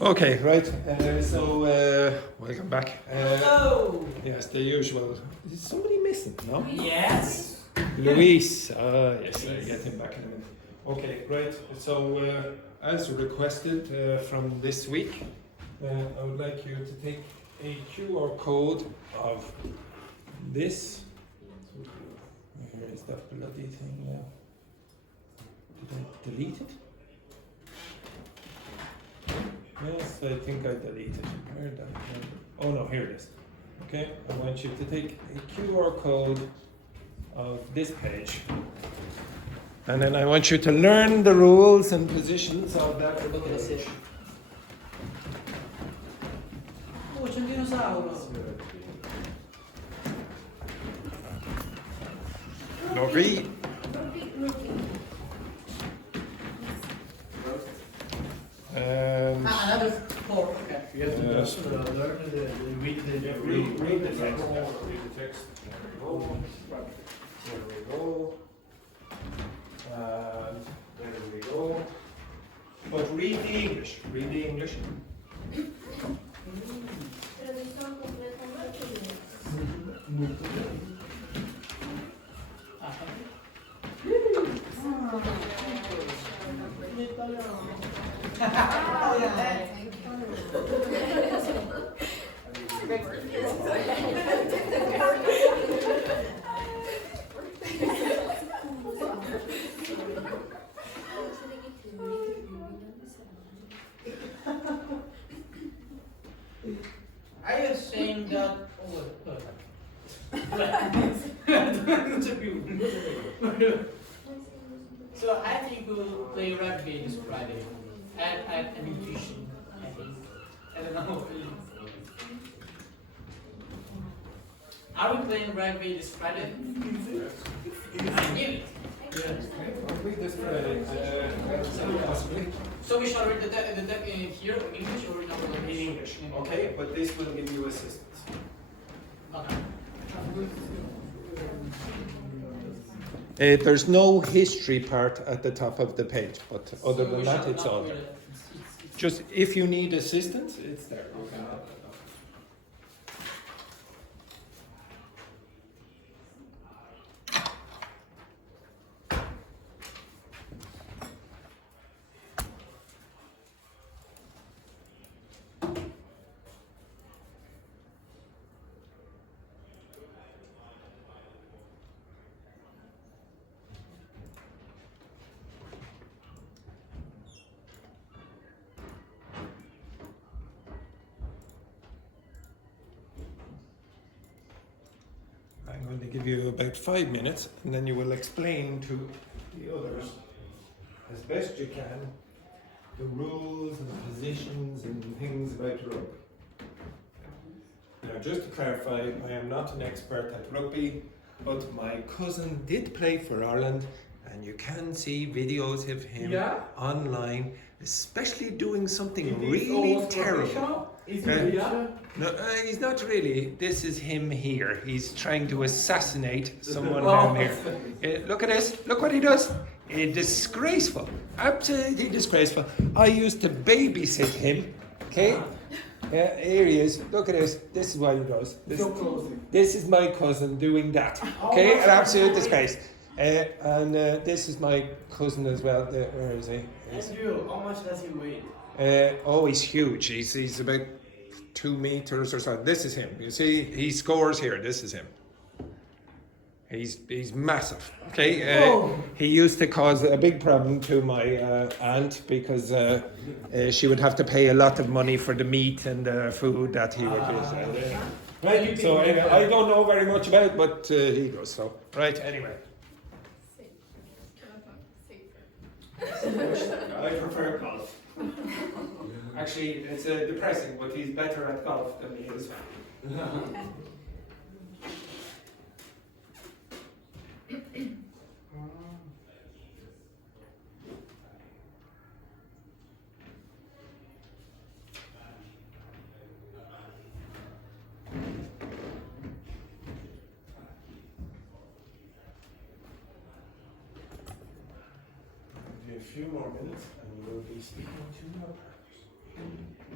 Okay, right. Welcome back. Hello! Yes, the usual. Is somebody missing? No? Yes! Luis. Yes, I get him back in a minute. Okay, right. So, as requested from this week, I would like you to take a QR code of this. Where is that bloody thing now? Did I delete it? Yes, I think I deleted it. Where did I? Oh no, here it is. Okay, I want you to take a QR code of this page, and then I want you to learn the rules and positions of that page. Oh, c'è un dinosauro! Rugby. Another four. Okay. You have to just learn read the Read the text. Read the text. There we go. There we go. But read the English. Read the English. I am saying that. So I think we'll play rugby this Friday. At an intuition, I think. I don't know. Are we playing rugby this Friday? I knew it. Read this possibly. So we shall read the text here in English or in our In English. Okay, but this will give you assistance. Okay. There's no history part at the top of the page, but other than that, it's all there. Just if you need assistance, it's there. Okay. I'm going to give you about 5 minutes, and then you will explain to the others, as best you can, the rules and the positions and things about rugby. Now, just to clarify, I am not an expert at rugby, but my cousin did play for Ireland, and you can see videos of him online, especially doing something really terrible. No, he's not really. This is him here. He's trying to assassinate someone down here. Look at this. Look what he does. Disgraceful. Absolutely disgraceful. I used to babysit him. Okay? Here he is. Look at this. This is what he does. This is my cousin doing that. Okay? An absolute disgrace. And this is my cousin as well. Where is he? Andrew, how much does he weigh? He's huge. He's about 2 meters or so. This is him. You see, he scores here. This is him. He's massive. Okay. He used to cause a big problem to my aunt because she would have to pay a lot of money for the meat and the food that he would use. Right. So anyway, I don't know very much about it, but he does. So right. Anyway. I prefer golf. Actually, it's depressing, but he's better at golf than me is. A few more minutes and we'll be speaking to our partners.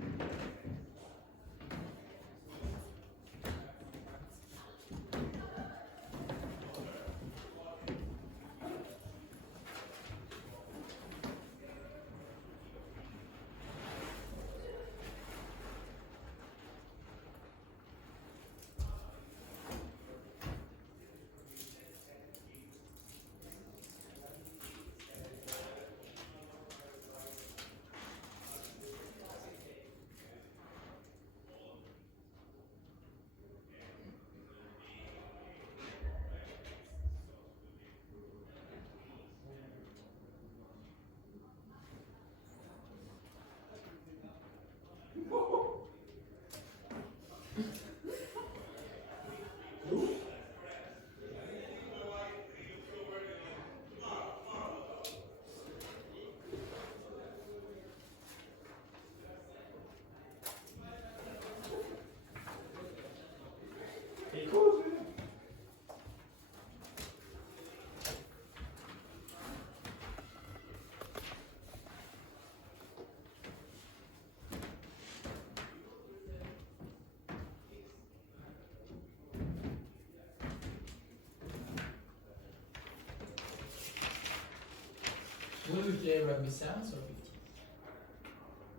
Will we play rugby sevens or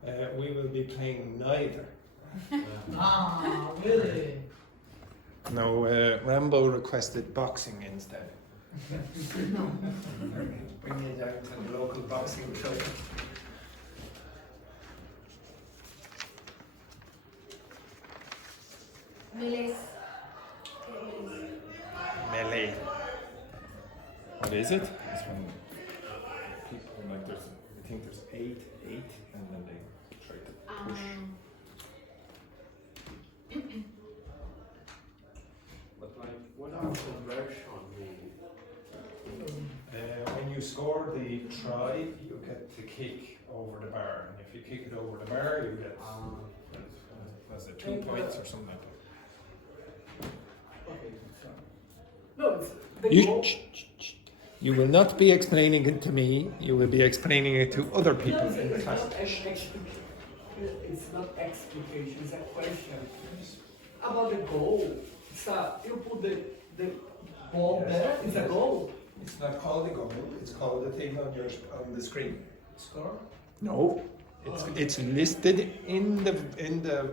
50? We will be playing neither. Ah, really? No, Rambo requested boxing instead. Bring you down to the local boxing club. Melee. What is it? It's when people like there's, I think there's eight, and then they try to push. But like, what are conversion mean? When you score the try, you get to kick over the bar, and if you kick it over the bar, you get was it 2 points or something like that. Okay, so. No, it's the You, goal. you will not be explaining it to me. You will be explaining it to other No, people in the it's class. not it's not explication, it's a question. About the goal. It's you put the ball Yes. there, it's a goal. It's not called a goal. It's called the thing on the screen. Score? No, it's listed in the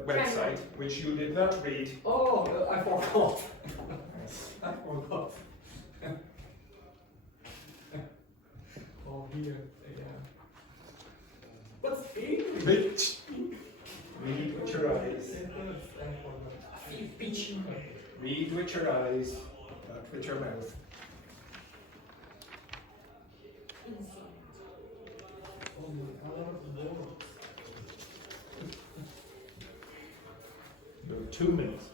website, which you did not read. Oh, I forgot. I forgot. Oh, here, yeah. What's English? Read with your eyes. Pitch. Read with your eyes, not with your mouth. Oh my God, You have 2 minutes.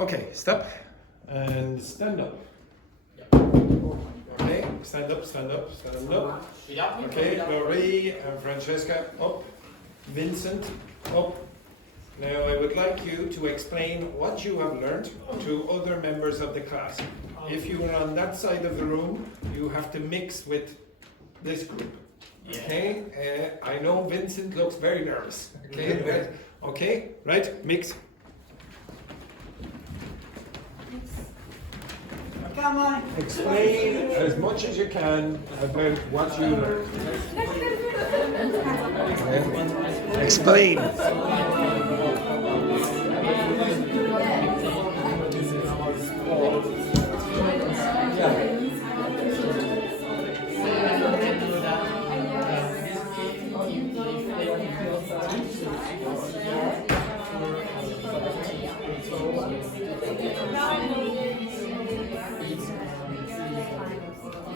Okay, stop and stand up. Okay, stand up, stand up, stand up. Okay, Laurie and Francesca, up. Vincent, up. Now I would like you to explain what you have learned to other members of the class. If you are on that side of the room, you have to mix with this group. Okay, I know Vincent looks very nervous. Okay, right? Okay, right, mix. Come on. Explain as much as you can about what you learned. Explain.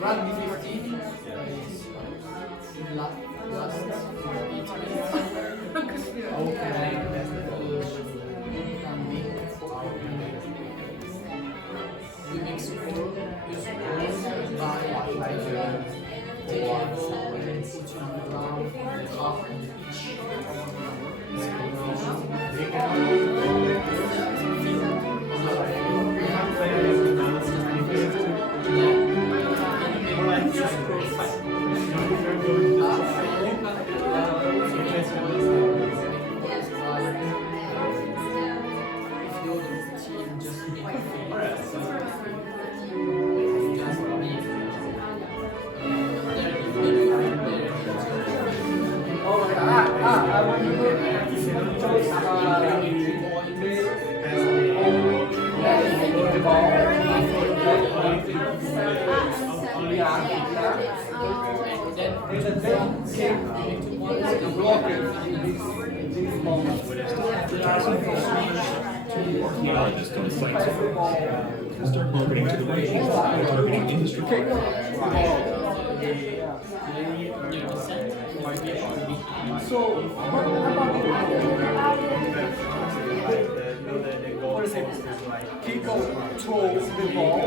Rugby 15 last we make score by table and put you on the ground half on each. Start marketing to the region, targeting industry. So, for example, kick out, throw the ball,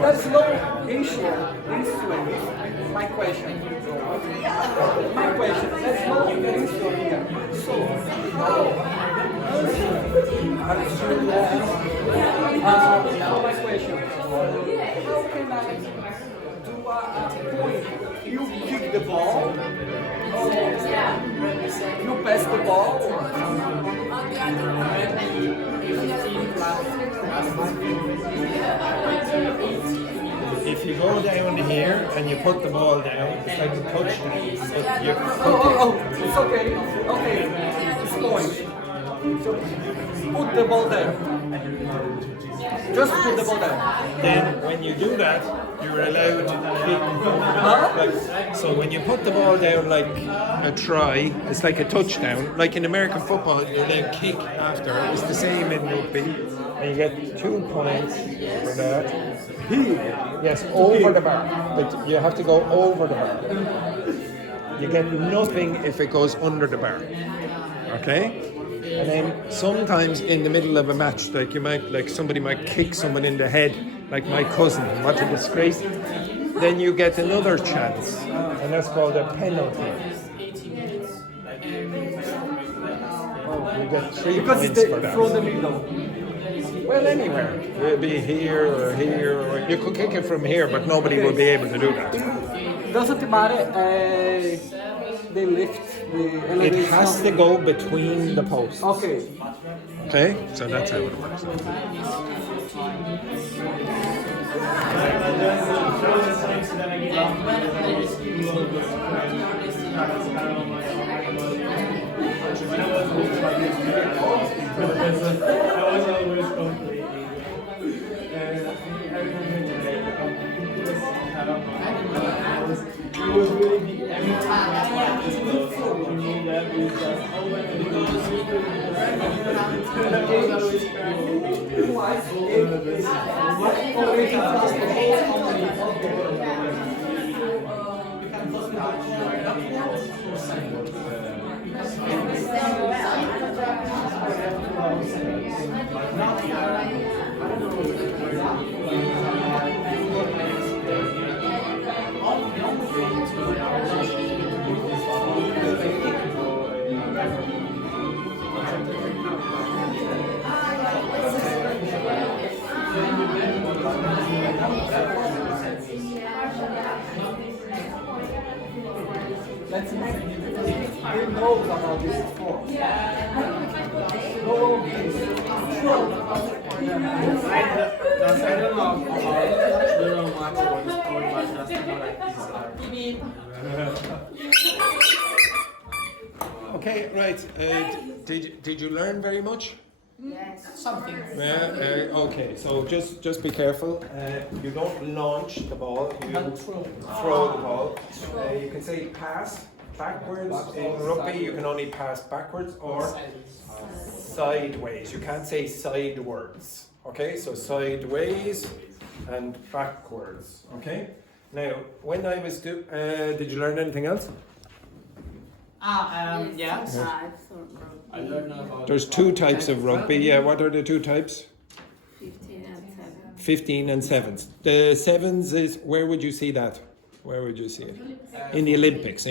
There's no issue. My question. There's no issue here. So, now my question. How can I do a point? You kick the ball, you pass the ball. If you go down here and you put the ball down, it's like a touchdown. But you It's okay. Okay, it's point. So put the ball there. Just put the ball there. Then when you do that, you're allowed to kick. Like, so when you put the ball down like a try, it's like a touchdown. Like in American football, you then kick after. It's the same in rugby. And you get 2 points for that. Yes, over the bar. But you have to go over the bar. You get nothing if it goes under the bar. Okay? And then sometimes in the middle of a match, like somebody might kick someone in the head, like my cousin, what a disgrace. Then you get another chance, and that's called a penalty. You get 3 Because points it's for that. from the middle. Well, anywhere. It'll be here, or you could kick it from here, but nobody will be able to do that. doesn't matter. They lift the It elevation. has to go between the posts. Okay. Okay, so that's how it works. It was really big every time I watched this though, so to me that is just Let's see. Who knows about this sport? No one is. I don't know much about the sport, but just know like this. Okay, right. Did you learn very much? Yes. Something. Okay, so just be careful. You don't launch the ball, you throw the ball. You can say pass backwards. In rugby, you can only pass backwards or sideways. You can't say sidewards. Okay, so sideways and backwards. Okay. Now, when I was did you learn anything else? Yes. I learned about. There's two types of rugby. Yeah, what are the two types? 15 and 7. 15 and 7s. The 7s is, where would you see that? Where would you see it? In the Olympics,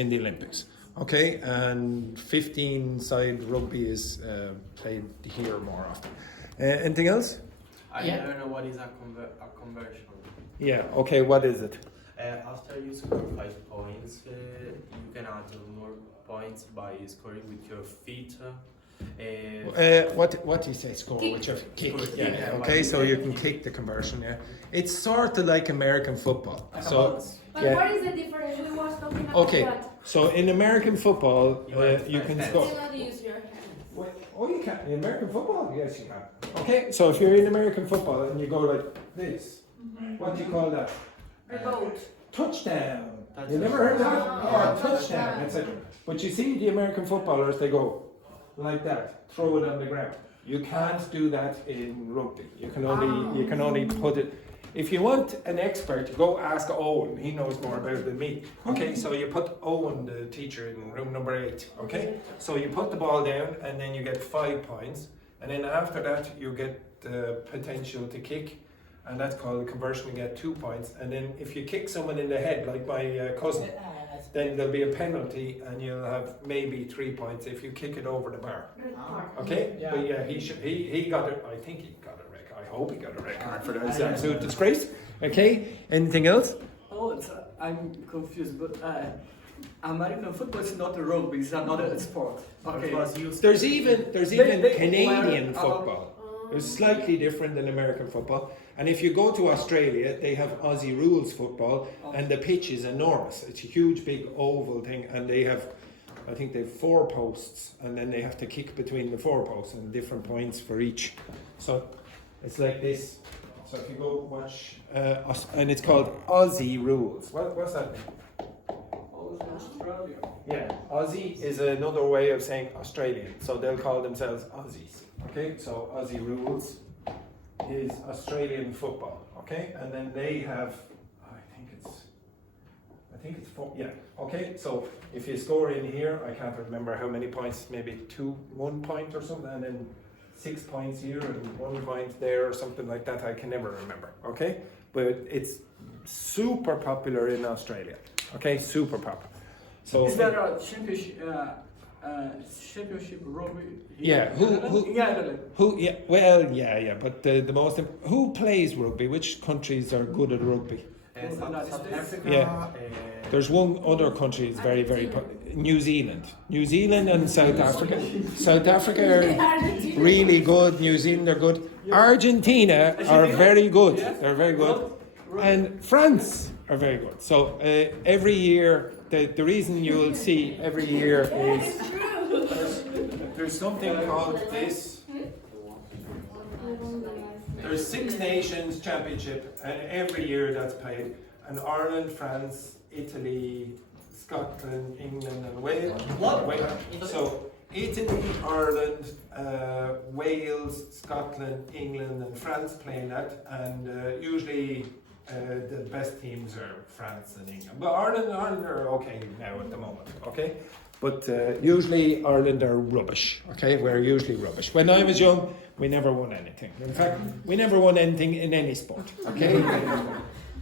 Okay, and 15 side rugby is played here more often. Anything else? I don't know what is a conversion. Yeah, okay, what is it? After you score 5 points, you can add more points by scoring with your feet. What do you say, score? Which of kick? Yeah, okay, so you can kick the conversion, yeah. It's sort of like American football. So, But yeah. what is the difference? We were talking about Okay, that. so in American football, you can You score. cannot use your hands. Oh, you can. In American football? Yes, you can. Okay, so if you're in American football and you go like this, what do you call that? Remote. Touchdown. You never heard of it? Oh, touchdown, etc. But you see the American footballers, they go like that, throw it on the ground. You can't do that in rugby. You can only put it. If you want an expert, go ask Owen. He knows more about it than me. Okay, so you put Owen, the teacher, in room number 8. Okay, so you put the ball down, and then you get 5 points, and then after that you get the potential to kick, and that's called conversion. You get 2 points, and then if you kick someone in the head, like my cousin, then there'll be a penalty, and you'll have maybe 3 points if you kick it over the bar. Okay, Yeah. but yeah, he got it. I think he got it. I hope he got a red card for that. It's absolute disgrace. Okay, anything else? Oh, I'm confused, but American football is not a rugby, it's another sport. Okay. There's even They Canadian were, football. It's slightly different than American football. And if you go to Australia, they have Aussie rules football, and the pitch is enormous. It's a huge, big oval thing, and they have, I think they have 4 posts, and then they have to kick between the 4 posts, and different points for each. So it's like this. So if you go watch, and it's called Aussie rules. What's that mean? Australia. Yeah, Aussie is another way of saying Australian, so they'll call themselves Aussies. Okay, so Aussie rules is Australian football. Okay, and then they have, I think it's 4. Yeah. Okay, so if you score in here, I can't remember how many points, maybe 1 point or something, and then 6 points here and 1 point there or something like that. I can never remember. Okay, but it's super popular in Australia. Okay, super popular. So Is there a championship rugby? Yeah, who- In Ireland. yeah, well, yeah, but the most who plays rugby? Which countries are good at rugby? South Africa, Yeah. There's one other country that's very, New Zealand. New Zealand and South Africa. South Africa are really good. New Zealand are good. Argentina are very good. They're very good. And France are very good. So every year, the reason you will see every year is there's something called this. There's Six Nations Championship, and every year that's played. And Ireland, France, Italy, Scotland, England, and Wales. So Italy, Ireland, Wales, Scotland, England, and France playing that, and usually the best teams are France and England. But Ireland are okay now at the moment. Okay. But usually Ireland are rubbish, okay? We're usually rubbish. When I was young, we never won anything. In fact, we never won anything in any sport, okay?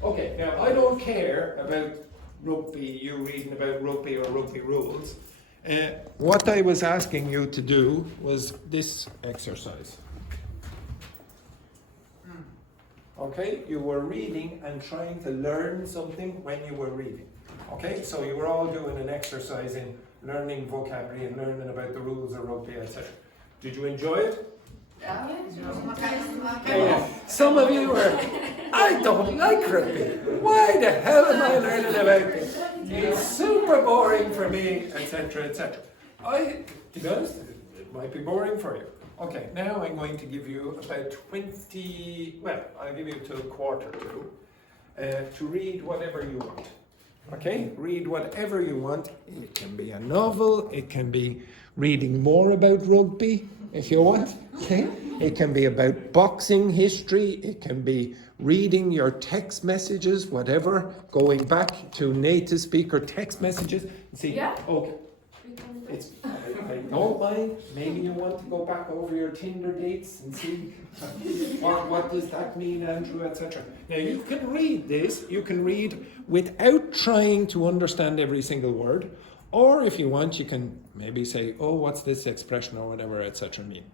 Okay, now I don't care about rugby, you reading about rugby or rugby rules. What I was asking you to do was this exercise. Okay, you were reading and trying to learn something when you were reading. Okay, so you were all doing an exercise in learning vocabulary and learning about the rules of rugby, etc. Did you enjoy it? Yeah. Some of you were, I don't like rugby. Why the hell am I learning about it? It's super boring for me, etc., etc. To be honest, it might be boring for you. Okay, now I'm going to give you about 20, well, I'll give you till 1:45 to read whatever you want. Okay, read whatever you want. It can be a novel, it can be reading more about rugby if you want. Okay, it can be about boxing history, it can be reading your text messages, whatever, going back to native speaker text messages. See, yeah. Okay. I don't mind. Maybe you want to go back over your Tinder dates and see what does that mean, Andrew, etc. Now you can read this. You can read without trying to understand every single word, or if you want, you can maybe say, "Oh, what's this expression or whatever, etc." mean.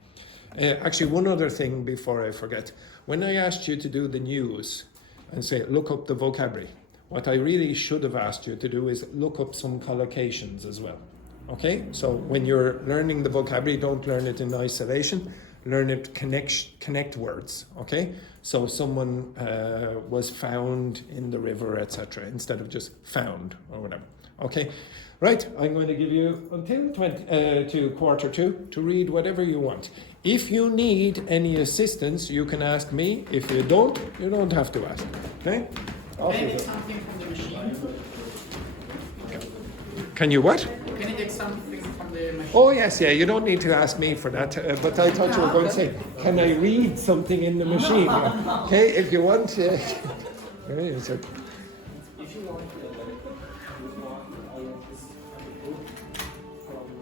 Actually, one other thing before I forget: when I asked you to do the news and say, "Look up the vocabulary," what I really should have asked you to do is look up some collocations as well. Okay, so when you're learning the vocabulary, don't learn it in isolation. Learn it connect words. Okay, so someone was found in the river, etc., instead of just found or whatever. Okay, right. I'm going to give you until 2:45 to read whatever you want. If you need any assistance, you can ask me. If you don't have to ask. Okay. Can you take something from the machine? Can you what? Can you take something from the machine? Oh yes, yeah. You don't need to ask me for that. But I thought you were going to say, "Can I read something in the machine?" Okay, if you want. So, If you want, I want this book from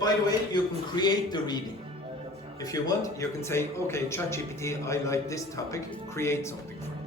by the way, you can create the reading. If you want, you can say, "Okay, ChatGPT, I like this topic. Create something for me."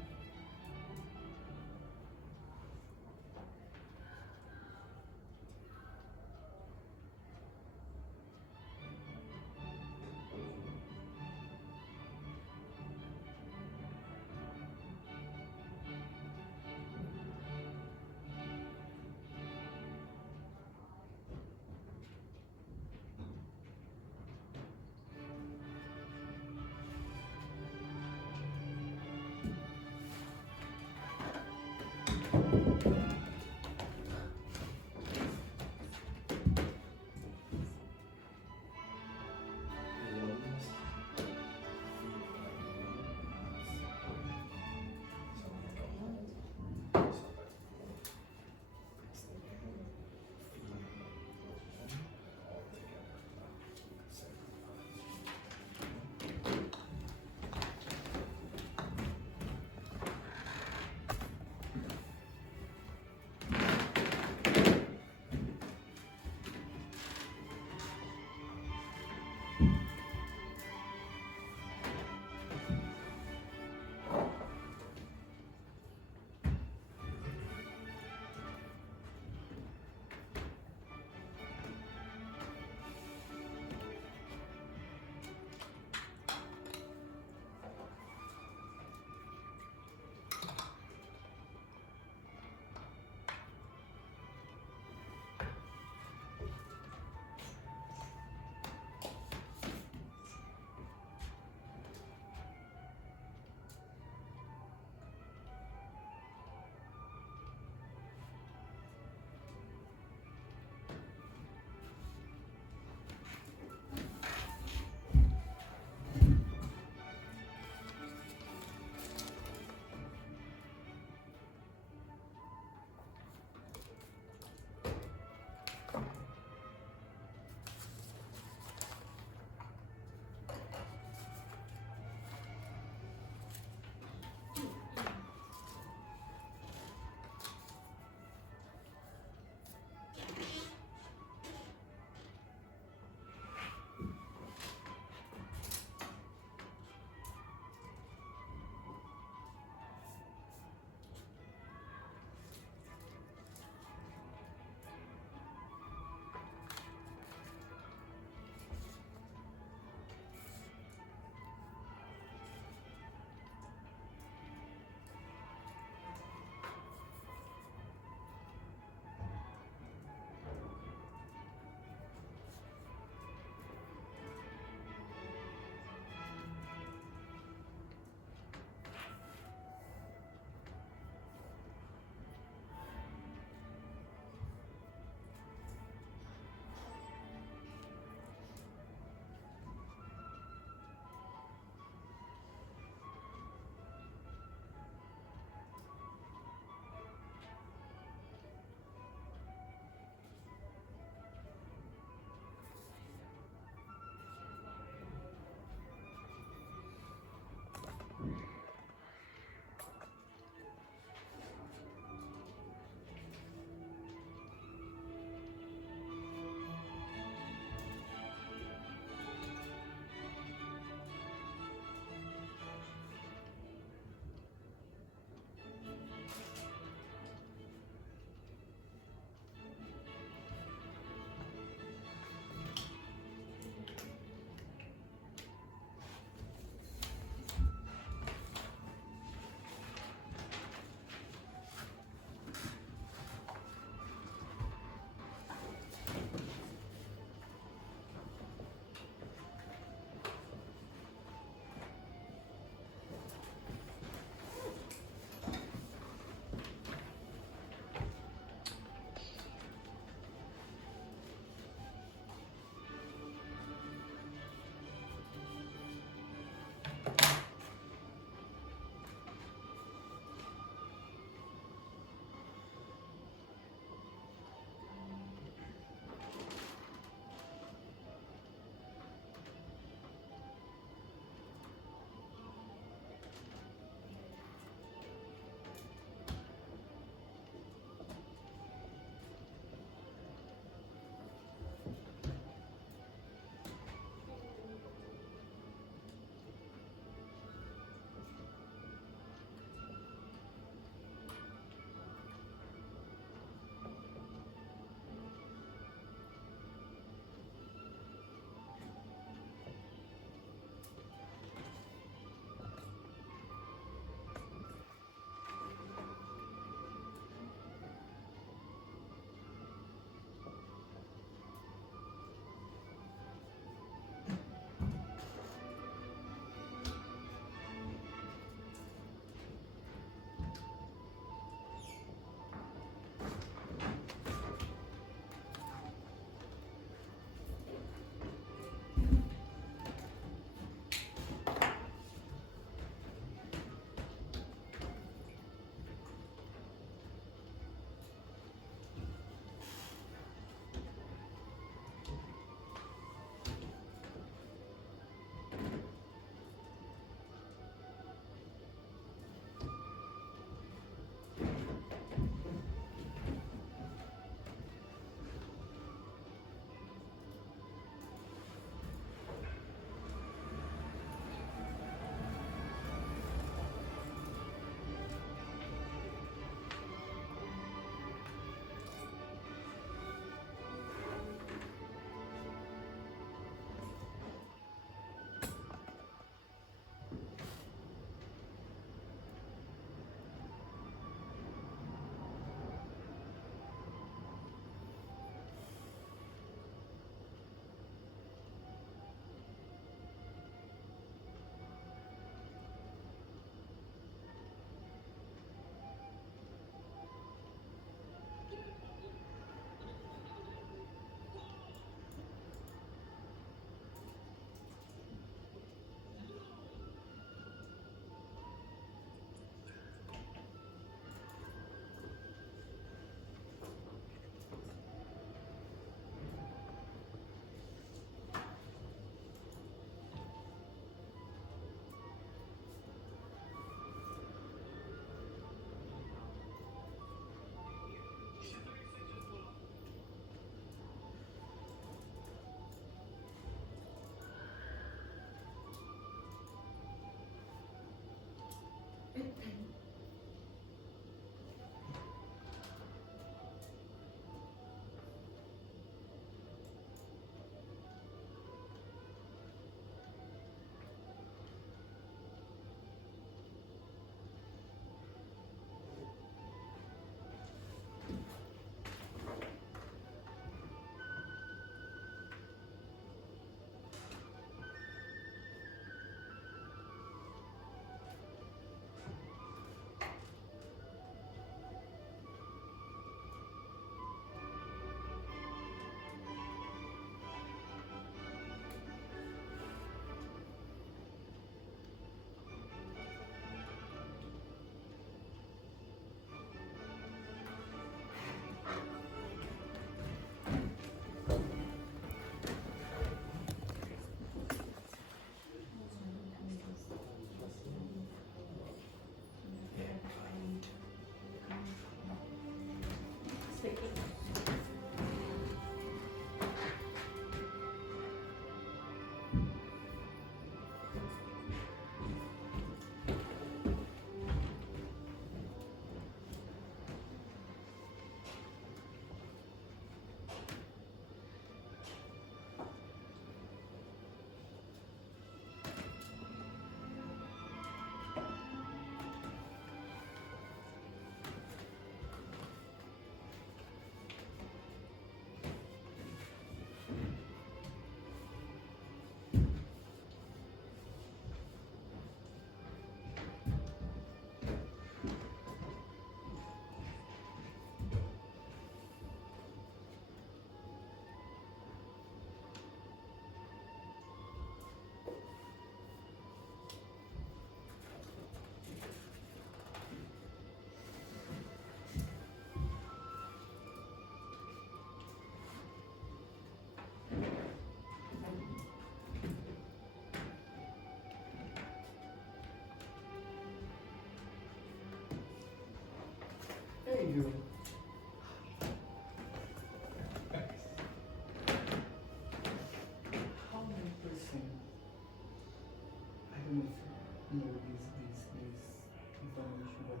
know this information, but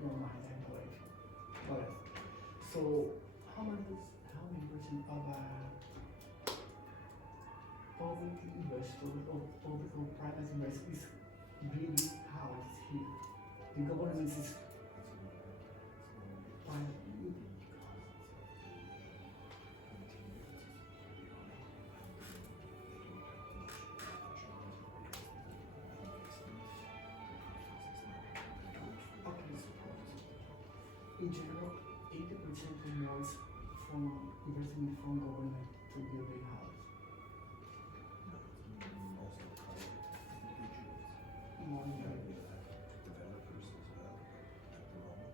your mind and belief. But so how many percent of public investors or public or private investors is building houses here? The government is private. In general, 80% involves from investment from government to build a house. More than Developers as well at the moment.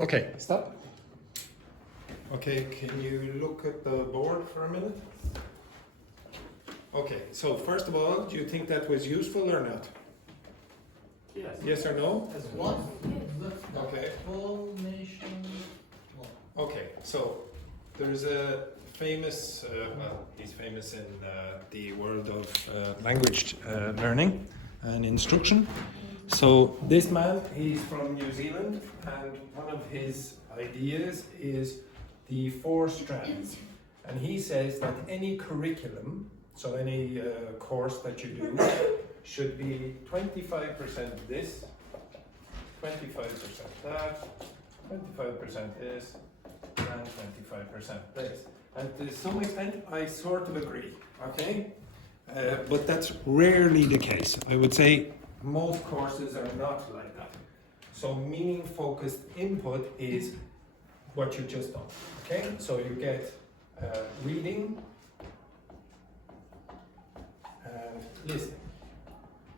Okay, stop. Okay, can you look at the board for a minute? Okay, so first of all, do you think that was useful or not? Yes. Yes or no? As one. Okay. Full nation. Okay, so there's a famous, well, he's famous in the world of language learning and instruction. So this man, he's from New Zealand, and one of his ideas is the 4 strands. And he says that any curriculum, so any course that you do, should be 25% this, 25% that, 25% this, and 25% this. And to some extent, I sort of agree, okay? But that's rarely the case. I would say most courses are not like that. So meaning-focused input is what you just done, okay? So you get reading and listening,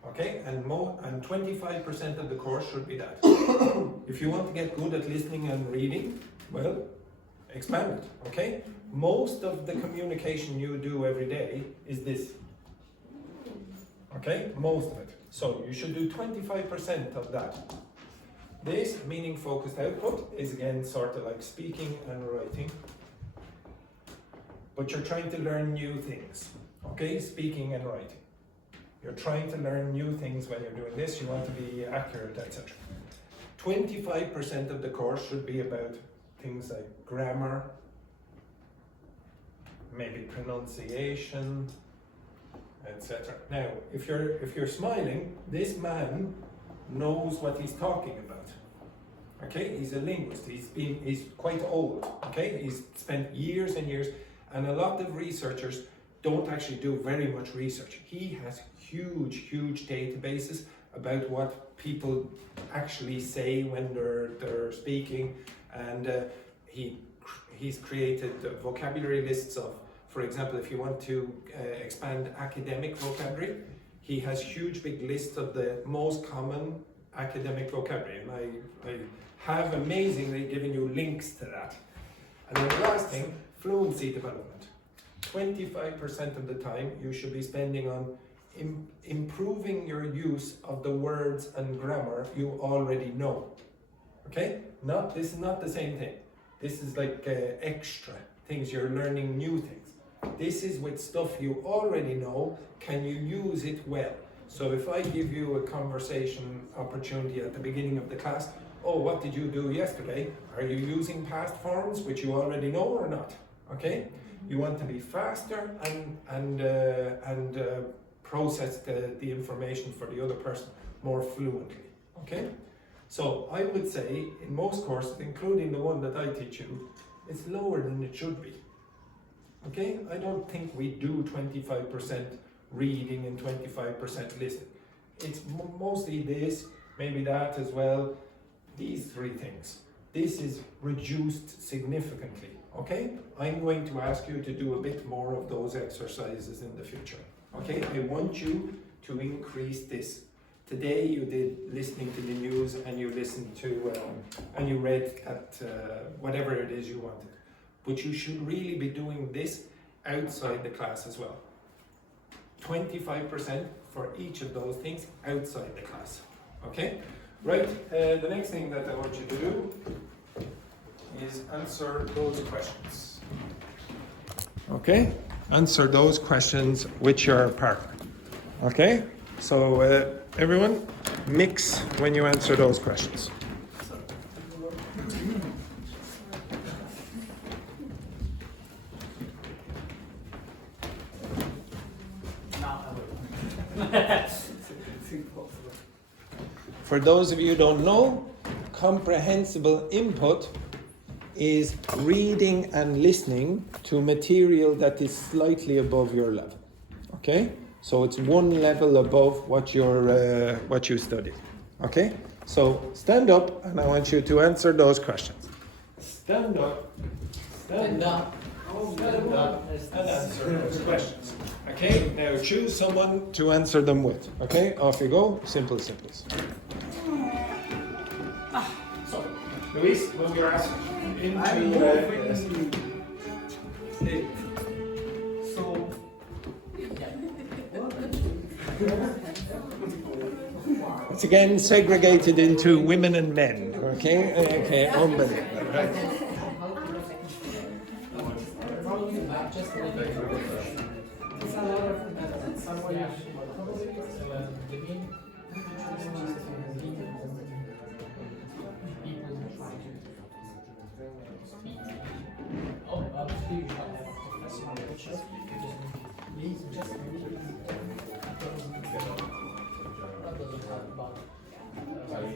okay? And 25% of the course should be that. If you want to get good at listening and reading, well, expand it, okay? Most of the communication you do every day is this, okay? Most of it. So you should do 25% of that. This meaning-focused output is again sort of like speaking and writing, but you're trying to learn new things, okay? Speaking and writing. You're trying to learn new things when you're doing this. You want to be accurate, etc. 25% of the course should be about things like grammar, maybe pronunciation, etc. Now, if you're smiling, this man knows what he's talking about. Okay, he's a linguist. He's quite old. Okay, he's spent years and years, and a lot of researchers don't actually do very much research. He has huge databases about what people actually say when they're speaking, and he's created vocabulary lists of, for example, if you want to expand academic vocabulary, he has huge big lists of the most common academic vocabulary, and I have amazingly given you links to that. And then the last thing, fluency development. 25% of the time you should be spending on improving your use of the words and grammar you already know. Okay? This is not the same thing. This is like extra things. You're learning new things. This is with stuff you already know. Can you use it well? So if I give you a conversation opportunity at the beginning of the class, oh, what did you do yesterday? Are you using past forms, which you already know or not? Okay? You want to be faster and process the information for the other person more fluently. Okay? So I would say in most courses, including the one that I teach you, it's lower than it should be. Okay? I don't think we do 25% reading and 25% listening. It's mostly this, maybe that as well, these 3 things. This is reduced significantly, okay? I'm going to ask you to do a bit more of those exercises in the future, okay? I want you to increase this. Today you did listening to the news and you listened to, and you read at whatever it is you wanted. But you should really be doing this outside the class as well. 25% for each of those things outside the class, okay? Right, the next thing that I want you to do is answer those questions. Okay? Answer those questions with your partner. Okay? So everyone, mix when you answer those questions. For those of you who don't know, comprehensible input is reading and listening to material that is slightly above your level. Okay? So it's one level above what you studied. Okay? So stand up and I want you to answer those questions. Stand up. Stand up. Stand up and answer those questions. Okay? Now choose someone to answer them with. Okay? Off you go. Simple, simples. So, Luis, move your ass I'm into moving it. So, It's again segregated into women and men, okay? Okay, unbelievable, right?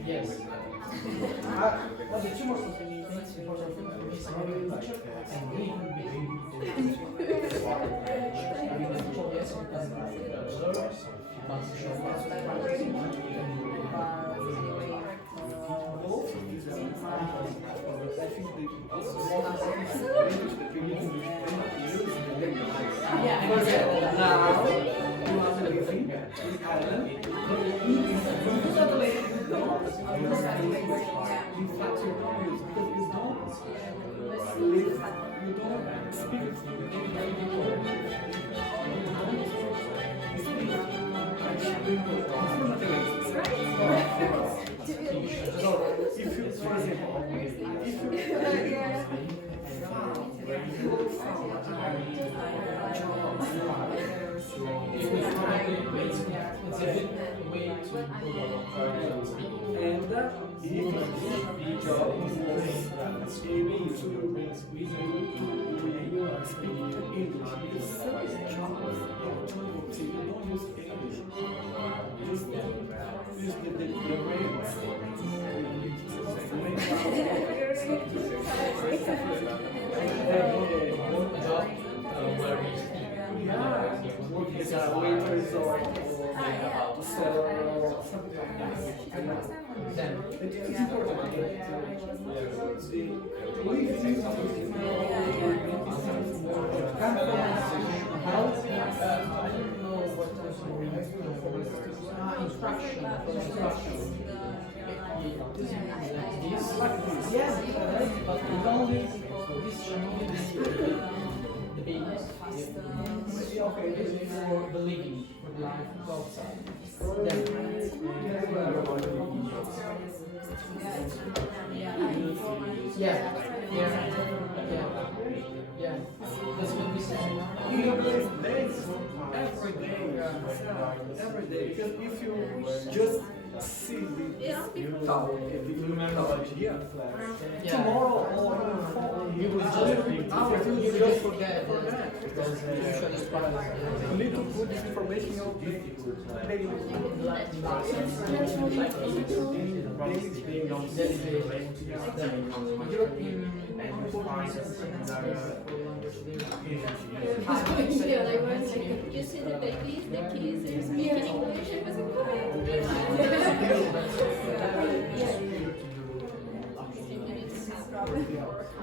Yes. But the two most important things is having a picture and leaving between every day, because if you just see the thought, here, tomorrow or you will just forget because usually it's part of you need to put this information on the daily Yeah, they were like, you see the babies, the kids, and speaking English, it was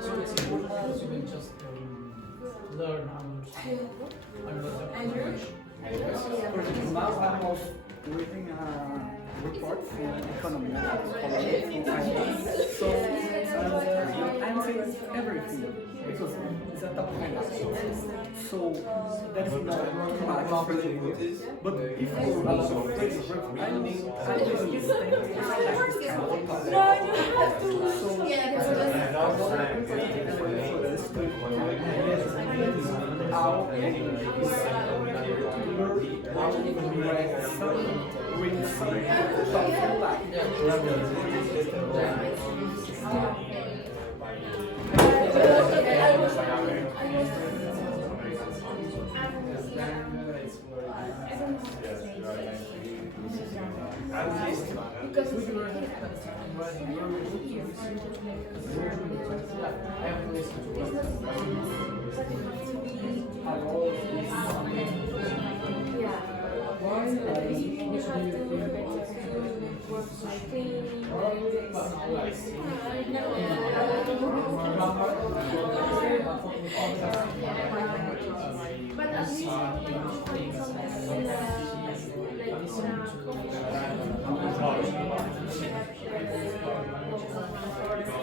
So it's important to just learn Now I'm also reading a report from economy. So I'm saying everything because it's a top so that's not too much. But if you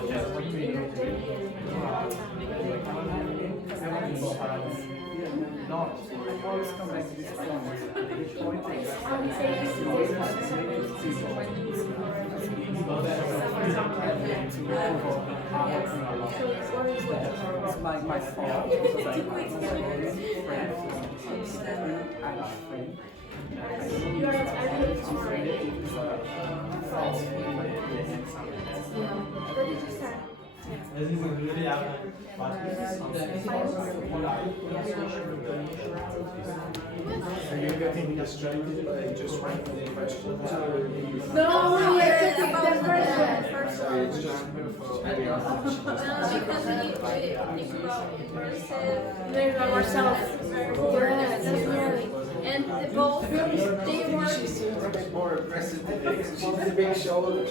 but not. I always come back to this point. The point is, it's my fault because I don't want friend. You are really smart. Where did you start? Are you getting distracted just writing the questions? No, I took the first one. It's just Because we need to think about immersive, learn about ourselves. And both, they were more aggressive today. She's a big shoulder.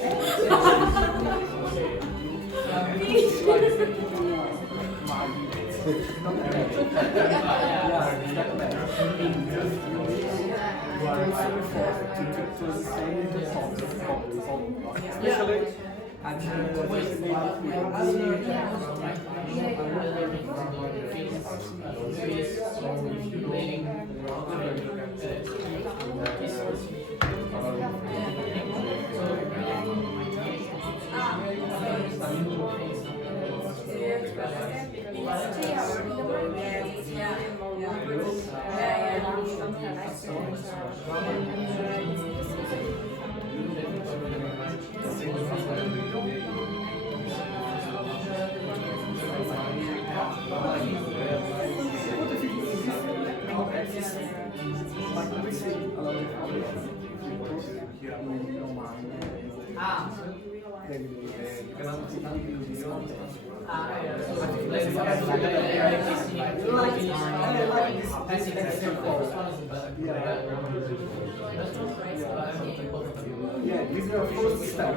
Yeah, this is your first step.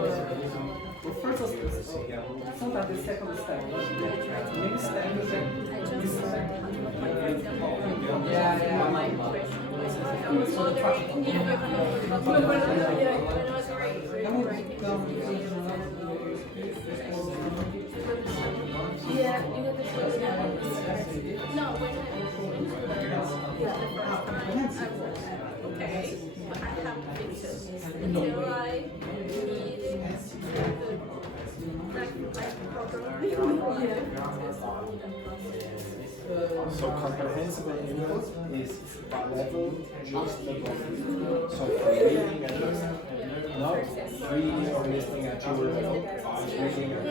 The first step, sometimes the second step. The main step is yeah, you know the first one. No, when okay, but I have to fix it until I need So comprehensible input is level just above. So for reading and listening, not reading or listening at your level, reading at a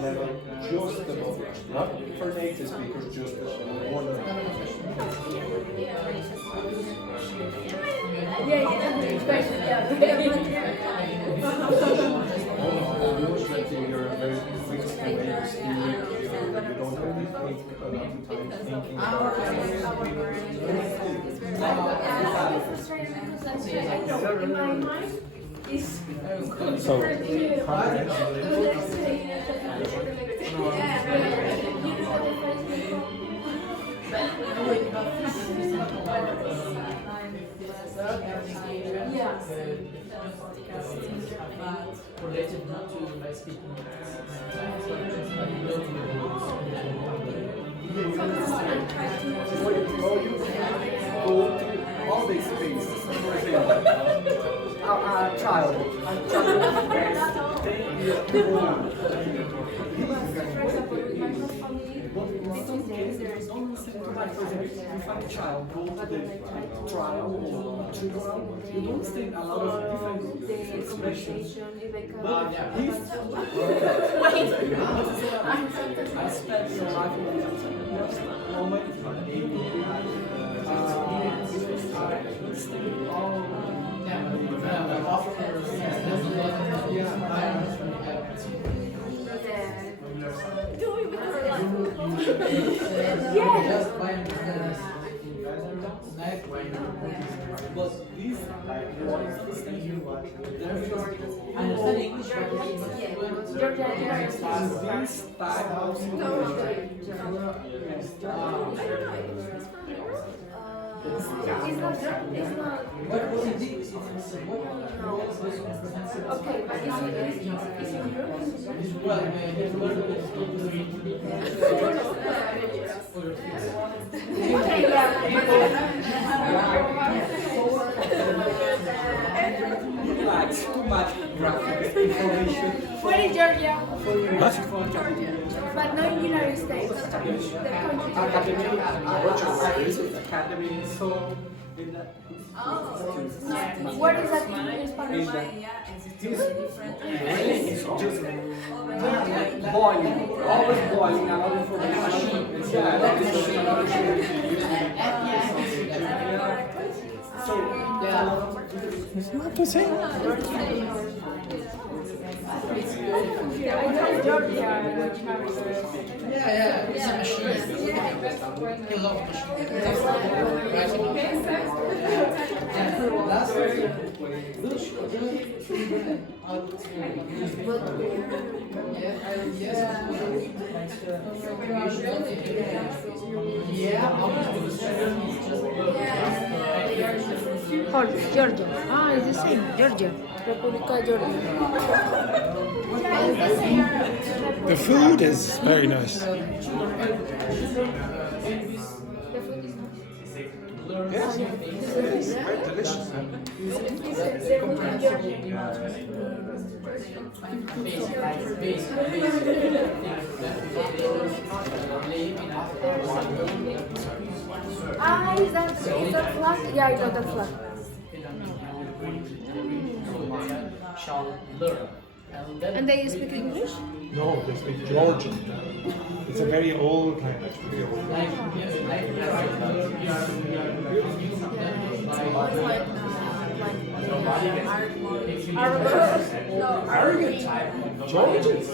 level just above. Not for native speakers, just one level. You're very quick and when you speak, you don't really think a lot of time thinking about related not to by speaking all these things. For example, a child. If a child goes to the trial or tribunal, you don't see a lot of different expressions. But he's I spent your life in the moment. But these understand English these type of Okay, but is it okay, yeah. Like too much graphic information. Where is Georgia? What? Georgia. But not in the United States. The country. Academy, so in that. What is that in Spanish? It's just boiling, always boiling, and all information. So, It's not the same. I know Georgia. Yeah, it's a machine. He loves machine. Last Oh, Georgia. Ah, it's the same. Georgia. República Georgia. The food is very nice. The food is Yes, it's very delicious. Ah, is that flag? Yeah, I know that flag. shall learn. And they speak English? No, they speak Georgian. It's a very old language. Very old. Arrogant. Georgians?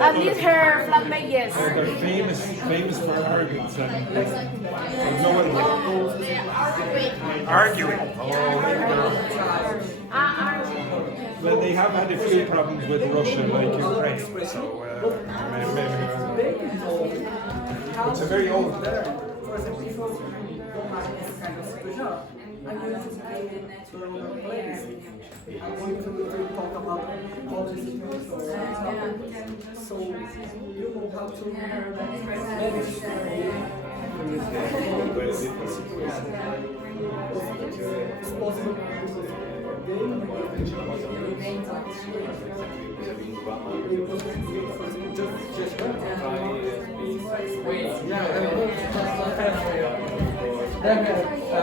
At least her flatmate, yes. They're famous for arrogance and no one arguing. Well, they have had a few problems with Russia, like Ukraine. So maybe it's a very old. I'm going to talk about all these things. So you know how to manage it's possible.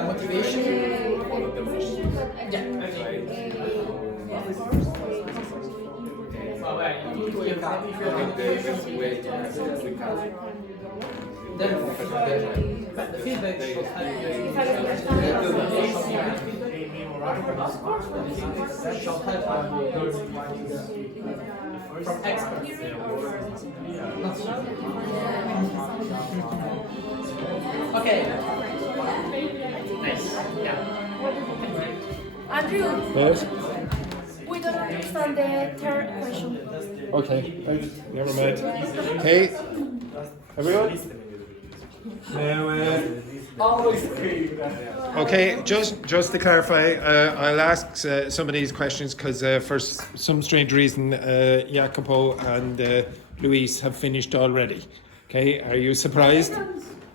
Motivation. The feedback should help from experts. Okay. Nice. Yeah. Andrew, Yes. we don't understand the third question. Okay. Never mind. Okay. Everyone. Now. Always clear. Okay, just to clarify, I'll ask some of these questions because for some strange reason, Jacopo and Luis have finished already. Okay, are you surprised?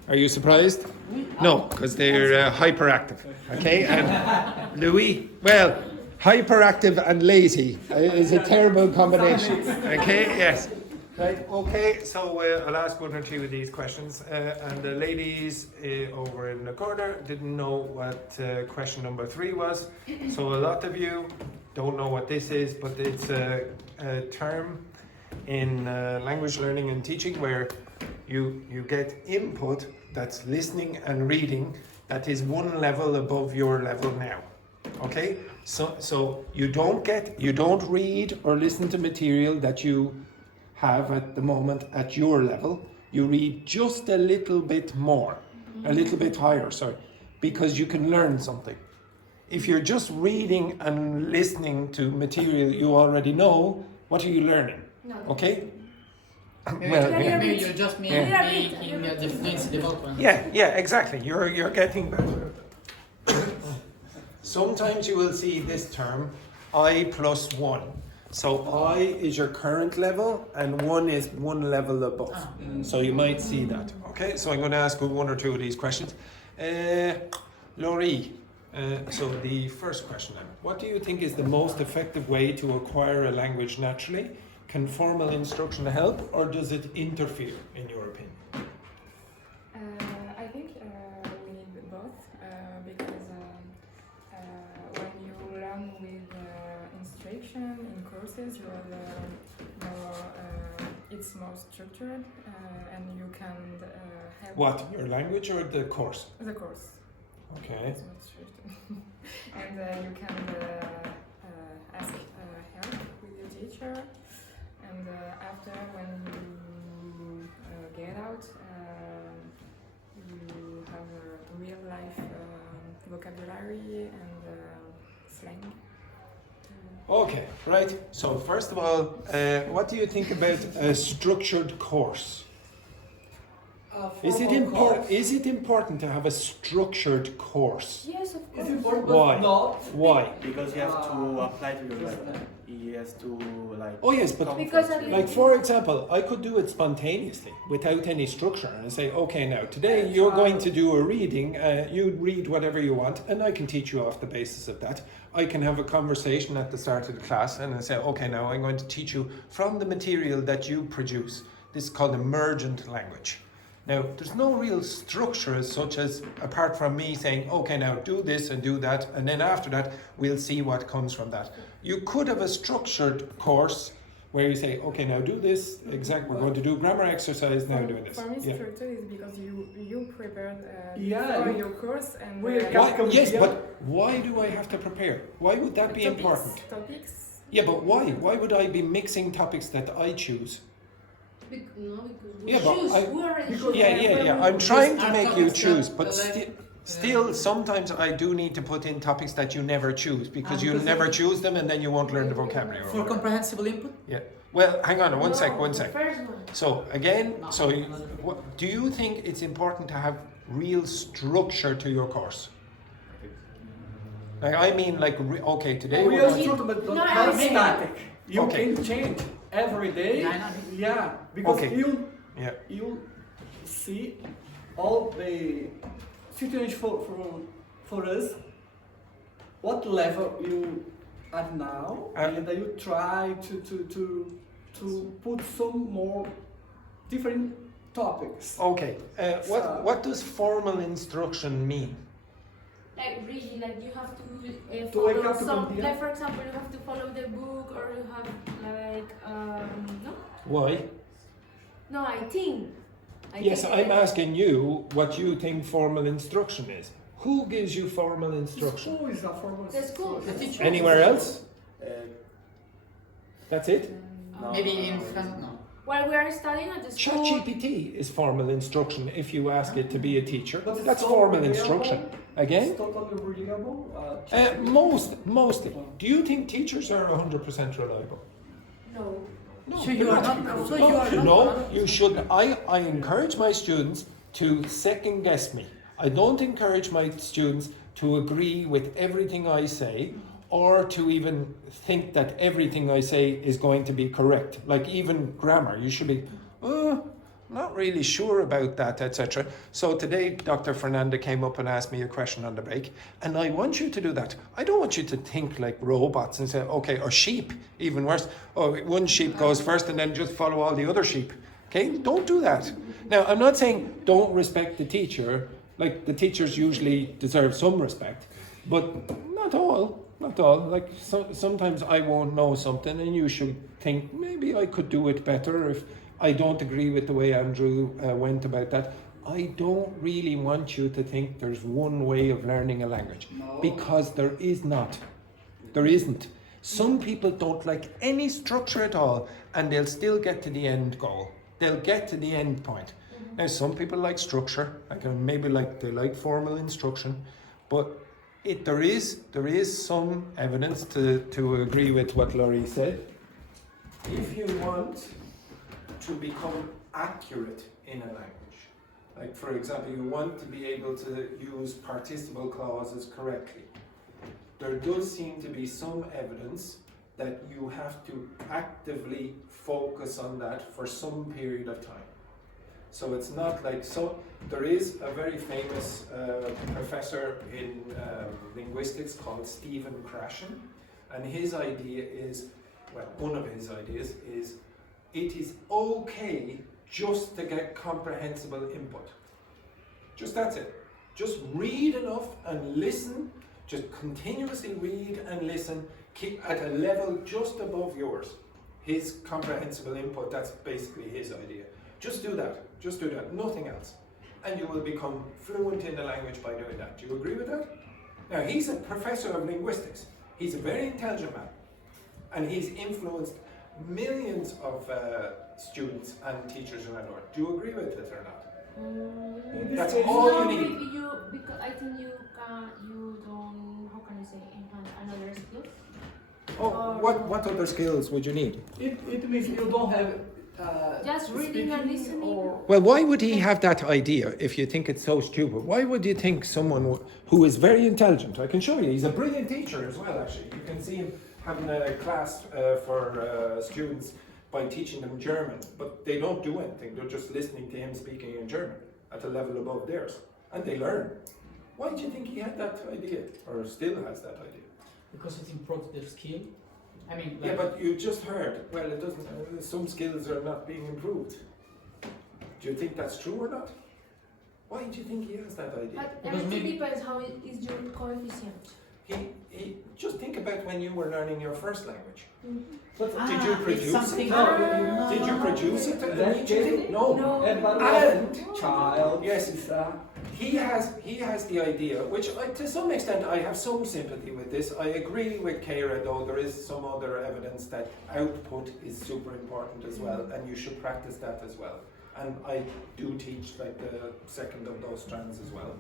Are you surprised? No, because they're hyperactive. Okay, and Luis, well, hyperactive and lazy is a terrible combination. Okay, yes. Right, okay, so I'll ask one or two of these questions. And the ladies over in the corner didn't know what question number 3 was. So a lot of you don't know what this is, but it's a term in language learning and teaching where you get input that's listening and reading that is one level above your level now. Okay, so you don't read or listen to material that you have at the moment at your level. You read just a little bit more, a little bit higher, sorry, because you can learn something. If you're just reading and listening to material you already know, what are you learning? Okay? Maybe you're just making the fluency development. Yeah, exactly. You're getting better. Sometimes you will see this term, I+1. So I is your current level and 1 is 1 level above. So you might see that. Okay, so I'm going to ask you 1 or 2 of these questions. Laurie, so the first question then. What do you think is the most effective way to acquire a language naturally? Can formal instruction help or does it interfere, in your opinion? I think we need both because when you learn with instruction in courses, you have it's more structured and you can help. What, your language or the course? The course. Okay. It's more structured. And you can ask help with your teacher. And after, when you get out, you have a real life vocabulary and slang. Okay, right. So first of all, what do you think about a structured course? Is it important to have a structured course? Yes, of course. It's important, Why? but not. Why? Because you have to apply to your level. He has to like. Oh yes, but Because at like for example, I could do it spontaneously without any structure and say, okay, now today you're going to do a reading. You read whatever you want, and I can teach you off the basis of that. I can have a conversation at the start of the class, and I say, okay, now I'm going to teach you from the material that you produce. This is called emergent language. Now, there's no real structure as such as, apart from me saying, okay, now do this and do that, and then after that, we'll see what comes from that. You could have a structured course where you say, okay, now do this, we're going to do grammar exercise, now do this. For me, Yeah. structure is because you prepared Yeah, for your course and Yes, but why do I have to prepare? Why would that be important? Topics. Yeah, but why? Why would I be mixing topics that I choose? No, because we Yeah, but choose. I- We already Because- choose. Yeah. I'm trying to Our make you topics choose, that- but still, sometimes I do need to put in topics that you never choose because you'll never choose them and then you won't learn the vocabulary. or For whatever. comprehensible input? Yeah. Well, hang on, one No, sec. the first one. So again, do you think it's important to have real structure to your course? Like I mean, like okay, today we're Real going structure, but No, not I mean- static. You Okay. can change every day. Yeah, I know. Yeah, because Okay. Yeah. you see all the situation for us, what level you are now, and then you try to put some more different topics. Okay. What does formal instruction mean? Like really, like you have to To wake follow up to some. come here? Like for example, you have to follow the book, or you have like no. Why? No, I think. Yes, I'm asking you what you think formal instruction is. Who gives you formal instruction? School is a formal The school. The teacher. Anywhere else? Uh, That's it? no, Maybe no, in no, France, no. While we are studying at the school. ChatGPT is formal instruction if you ask it to be a teacher. But it's That's so formal reliable. instruction. Again? It's totally reliable. Mostly. Do you think teachers are 100% reliable? No. No, So they're you are not. not. So you are not. No, you shouldn't. I encourage my students to second guess me. I don't encourage my students to agree with everything I say or to even think that everything I say is going to be correct. Like even grammar, you should be, not really sure about that, etc. So today, Dr. Fernanda came up and asked me a question on the break, and I want you to do that. I don't want you to think like robots and say, okay, or sheep, even worse. Oh, one sheep goes first and then just follow all the other sheep. Okay, don't do that. Now, I'm not saying don't respect the teacher. Like the teachers usually deserve some respect, but not all. Not all. Like sometimes I won't know something, and you should think maybe I could do it better if I don't agree with the way Andrew went about that. I don't really want you to think there's one way of learning a language, because there is not. There isn't. Some people don't like any structure at all, and they'll still get to the end goal. They'll get to the end point. Now, some people like structure, like maybe they like formal instruction, but there is some evidence to agree with what Laurie said. If you want to become accurate in a language, like for example, you want to be able to use participle clauses correctly, there does seem to be some evidence that you have to actively focus on that for some period of time. So it's not like, so there is a very famous professor in linguistics called Stephen Krashen, and his idea is, well, one of his ideas is, it is okay just to get comprehensible input. Just that's it. Just read enough and listen, just continuously read and listen, keep at a level just above yours. His comprehensible input, that's basically his idea. Just do that, nothing else. And you will become fluent in the language by doing that. Do you agree with that? Now, he's a professor of linguistics. He's a very intelligent man. And he's influenced millions of students and teachers around the world. Do you agree with it or not? That's all you need. Because I think you don't, how can I say, enhance another skills. Oh, what other skills would you need? It means you don't have Just reading and speaking listening. or Well, why would he have that idea if you think it's so stupid? Why would you think someone who is very intelligent, I can show you, he's a brilliant teacher as well, actually. You can see him having a class for students by teaching them German, but they don't do anything, they're just listening to him speaking in German at a level above theirs, and they learn. Why do you think he had that idea, or still has that idea? Because it improves their skill. I mean, like, Yeah, but you just heard, well, it doesn't, some skills are not being improved. Do you think that's true or not? Why do you think he has that idea? But Because it maybe- depends how it is your coefficient. He just think about when you were learning your first language. but Did you it's produce something it? no. Did you produce it That immediately? is- No. No. And child. yes, he has the idea, which to some extent I have some sympathy with this. I agree with Keira, though there is some other evidence that output is super important as well, and you should practice that as well. And I do teach like the second of those strands as well.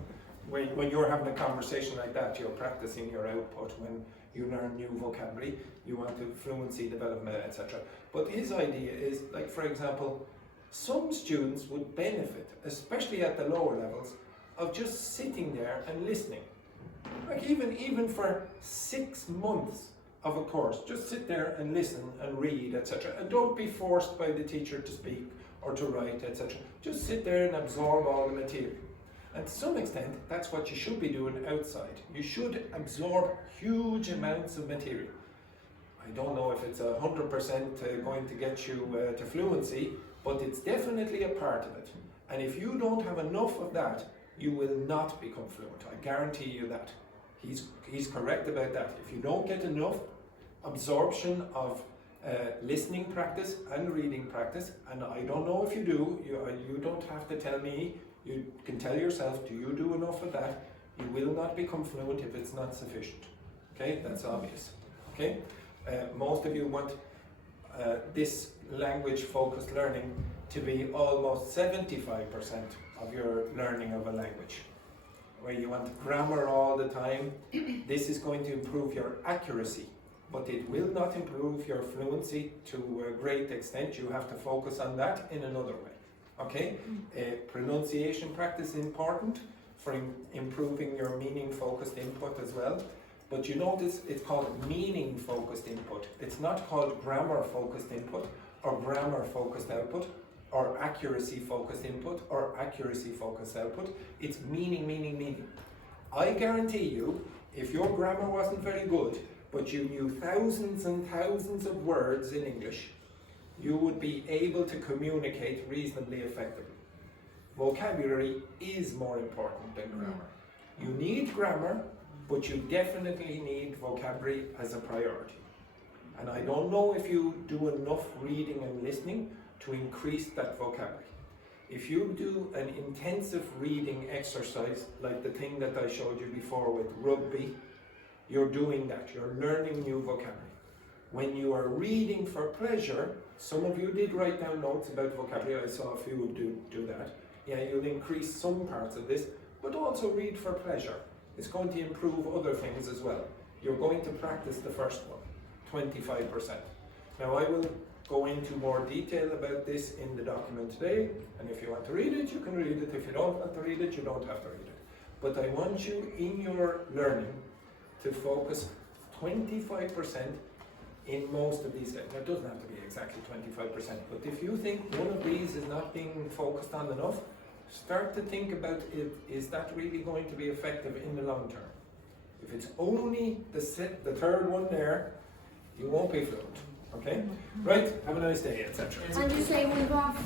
When you're having a conversation like that, you're practicing your output. When you learn new vocabulary, you want to fluency development, etc. But his idea is, like, for example, some students would benefit, especially at the lower levels, of just sitting there and listening. Like even for 6 months of a course, just sit there and listen and read, etc. And don't be forced by the teacher to speak or to write, etc. Just sit there and absorb all the material. And to some extent, that's what you should be doing outside. You should absorb huge amounts of material. I don't know if it's 100% going to get you to fluency, but it's definitely a part of it. And if you don't have enough of that, you will not become fluent. I guarantee you that. He's correct about that. If you don't get enough absorption of listening practice and reading practice, and I don't know if you do, you don't have to tell me, you can tell yourself, do you do enough of that? You will not become fluent if it's not sufficient. Okay, that's obvious. Okay, most of you want this language-focused learning to be almost 75% of your learning of a language. Where you want grammar all the time, this is going to improve your accuracy, but it will not improve your fluency to a great extent. You have to focus on that in another way. Okay? Pronunciation practice is important for improving your meaning-focused input as well. But you notice it's called meaning-focused input. It's not called grammar-focused input or grammar-focused output or accuracy-focused input or accuracy-focused output. It's meaning, meaning, meaning. I guarantee you, if your grammar wasn't very good, but you knew thousands and thousands of words in English, you would be able to communicate reasonably effectively. Vocabulary is more important than grammar. You need grammar, but you definitely need vocabulary as a priority. And I don't know if you do enough reading and listening to increase that vocabulary. If you do an intensive reading exercise, like the thing that I showed you before with rugby, you're doing that, you're learning new vocabulary. When you are reading for pleasure, some of you did write down notes about vocabulary, I saw a few do that. Yeah, you'll increase some parts of this, but also read for pleasure. It's going to improve other things as well. You're going to practice the first one, 25%. Now I will go into more detail about this in the document today, and if you want to read it, you can read it. If you don't want to read it, you don't have to read it. But I want you in your learning to focus 25% in most of these guys. Now, it doesn't have to be exactly 25%, but if you think one of these is not being focused on enough, start to think about it, is that really going to be effective in the long term? If it's only the third one there, you won't be fluent. Okay? Right, have a nice day, etc. And you say we have